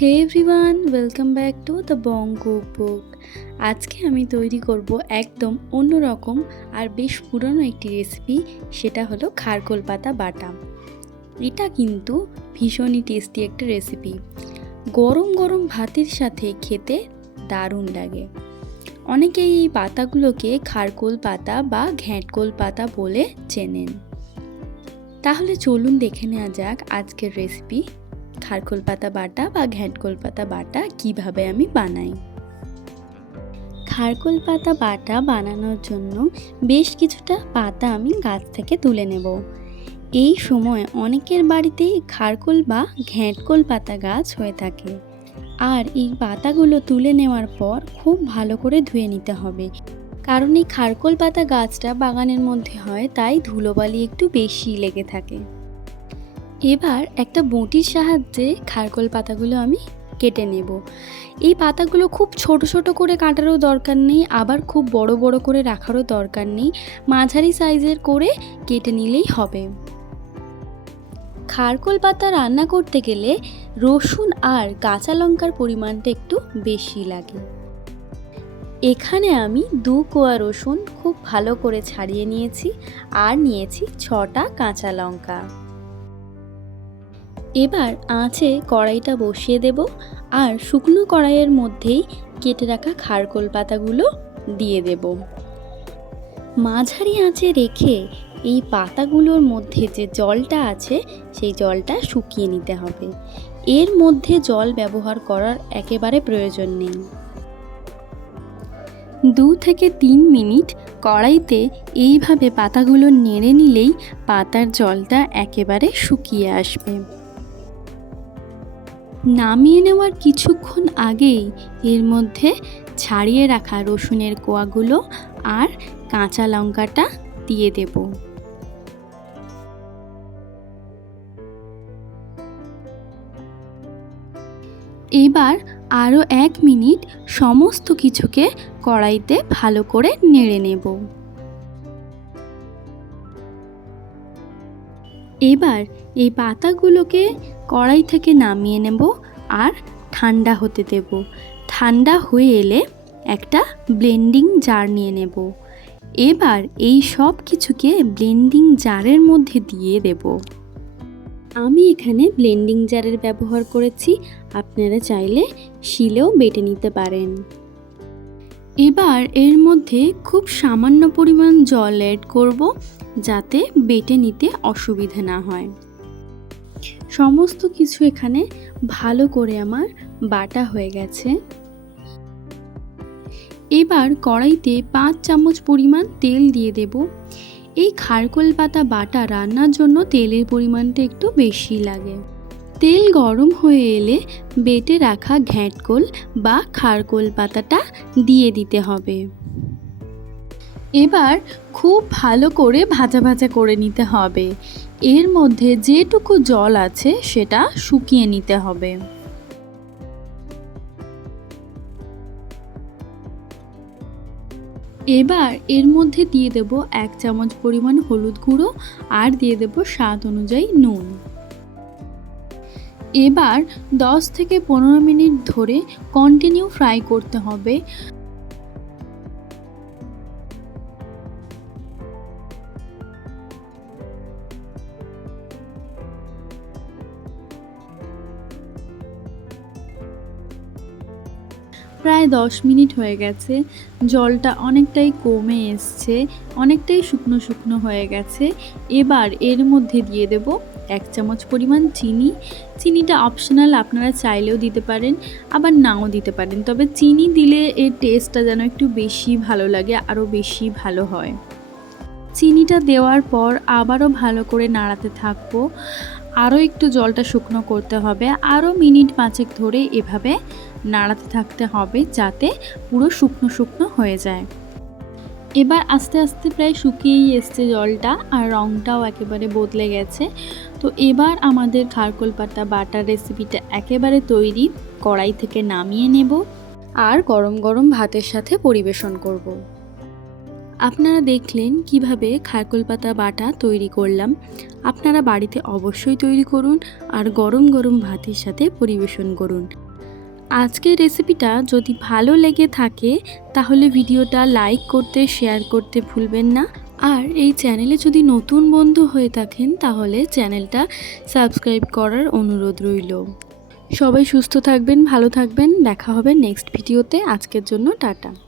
Hey everyone, welcome back to the Bong cookbook. আজকে আমি তৈরি করব একদম অন্যরকম আর বেশ পুরনো একটি রেসিপি। সেটা হলো খারকোল পাতা বাটা। এটা কিন্তু ভীষণই টেস্টি একটা রেসিপি। গরম গরম ভাতের সাথে খেতে দারুণ লাগে। অনেকেই এই পাতাগুলোকে খারকোল পাতা বা ঘ্যাটকোল পাতা বলে চেনেন। তাহলে চলুন দেখে নেওয়া যাক আজকের রেসিপি খারকোল পাতা বাটা বা ঘ্যাটকোল পাতা বাটা কিভাবে আমি বানাই। খারকোল পাতা বাটা বানানোর জন্য বেশ কিছুটা পাতা আমি গাছ থেকে তুলে নেব। এই সময় অনেকের বাড়িতেই খারকোল বা ঘ্যাটকোল পাতা গাছ হয়ে থাকে। আর এই পাতাগুলো তুলে নেওয়ার পর খুব ভালো করে ধুয়ে নিতে হবে, কারণ এই খারকোল পাতা গাছটা বাগানের মধ্যে হয়, তাই ধুলোবালি একটু বেশি লেগে থাকে। এবার একটা বঁটির সাহায্যে খারকোল পাতাগুলো আমি কেটে নেব। এই পাতাগুলো খুব ছোট ছোট করে কাটারও দরকার নেই, আবার খুব বড় বড় করে রাখারও দরকার নেই, মাঝারি সাইজের করে কেটে নিলেই হবে। খারকোল পাতা রান্না করতে গেলে রসুন আর কাঁচা লঙ্কার পরিমাণটা একটু বেশি লাগে। এখানে আমি 2 কোয়া রসুন খুব ভালো করে ছাড়িয়ে নিয়েছি আর নিয়েছি 6টা কাঁচা লঙ্কা। এবার আঁচে কড়াইটা বসিয়ে দেব আর শুকনো কড়াইয়ের মধ্যেই কেটে রাখা খারকোল পাতাগুলো দিয়ে দেব। মাঝারি আঁচে রেখে এই পাতাগুলোর মধ্যে যে জলটা আছে সেই জলটা শুকিয়ে নিতে হবে। এর মধ্যে জল ব্যবহার করার একেবারে প্রয়োজন নেই। 2 থেকে 3 মিনিট কড়াইতে এইভাবে পাতাগুলো নেড়ে নিলেই পাতার জলটা একেবারে শুকিয়ে আসবে। নামিয়ে নেওয়ার কিছুক্ষণ আগেই এর মধ্যে ছাড়িয়ে রাখা রসুনের কোয়াগুলো আর কাঁচা লঙ্কাটা দিয়ে দেব। এবার আরও 1 মিনিট সমস্ত কিছুকে কড়াইতে ভালো করে নেড়ে নেব। এবার এই পাতাগুলোকে কড়াই থেকে নামিয়ে নেব আর ঠান্ডা হতে দেব। ঠান্ডা হয়ে এলে একটা ব্লেন্ডিং জার নিয়ে নেব। এবার এই সব কিছুকে ব্লেন্ডিং জারের মধ্যে দিয়ে দেব। আমি এখানে ব্লেন্ডিং জারের ব্যবহার করেছি, আপনারা চাইলে শিলেও বেটে নিতে পারেন। এবার এর মধ্যে খুব সামান্য পরিমাণ জল অ্যাড করব, যাতে বেটে নিতে অসুবিধা না হয়। সমস্ত কিছু এখানে ভালো করে আমার বাটা হয়ে গেছে। এবার কড়াইতে 5 চামচ পরিমাণ তেল দিয়ে দেব। এই খারকোল পাতা বাটা রান্নার জন্য তেলের পরিমাণটা একটু বেশি লাগে। তেল গরম হয়ে এলে বেটে রাখা ঘ্যাটকোল বা খারকোল পাতাটা দিয়ে দিতে হবে। এবার খুব ভালো করে ভাজা ভাজা করে নিতে হবে। এর মধ্যে যেটুকু জল আছে সেটা শুকিয়ে নিতে হবে। এবার এর মধ্যে দিয়ে দেব 1 চামচ পরিমাণ হলুদ গুঁড়ো আর দিয়ে দেব স্বাদ অনুযায়ী নুন। এবার 10 থেকে 15 মিনিট ধরে কন্টিনিউ ফ্রাই করতে হবে। প্রায় 10 মিনিট হয়ে গেছে, জলটা অনেকটাই কমে এসছে, অনেকটাই শুকনো শুকনো হয়ে গেছে। এবার এর মধ্যে দিয়ে দেব 1 চামচ পরিমাণ চিনি। চিনিটা অপশনাল, আপনারা চাইলেও দিতে পারেন আবার নাও দিতে পারেন, তবে চিনি দিলে এর টেস্টটা যেন একটু বেশি ভালো লাগে, আরও বেশি ভালো হয়। চিনিটা দেওয়ার পর আবারও ভালো করে নাড়াতে থাকবো। আরও একটু জলটা শুকনো করতে হবে, আরও মিনিট 5 ধরে এভাবে নাড়াতে থাকতে হবে, যাতে পুরো শুকনো শুকনো হয়ে যায়। এবার আস্তে আস্তে প্রায় শুকিয়েই এসছে জলটা, আর রঙটাও একেবারে বদলে গেছে। তো এবার আমাদের খারকোল পাতা বাটার রেসিপিটা একেবারে তৈরি। কড়াই থেকে নামিয়ে নেব আর গরম গরম ভাতের সাথে পরিবেশন করব। আপনারা দেখলেন কিভাবে খারকোল পাতা বাটা তৈরি করলাম। আপনারা বাড়িতে অবশ্যই তৈরি করুন আর গরম গরম ভাতের সাথে পরিবেশন করুন। আজকের রেসিপিটা যদি ভালো লেগে থাকে তাহলে ভিডিওটা লাইক করতে, শেয়ার করতে ভুলবেন না। আর এই চ্যানেলে যদি নতুন বন্ধু হয়ে থাকেন তাহলে চ্যানেলটা সাবস্ক্রাইব করার অনুরোধ রইল। সবাই সুস্থ থাকবেন, ভালো থাকবেন। দেখা হবে নেক্সট ভিডিওতে। আজকের জন্য টাটা।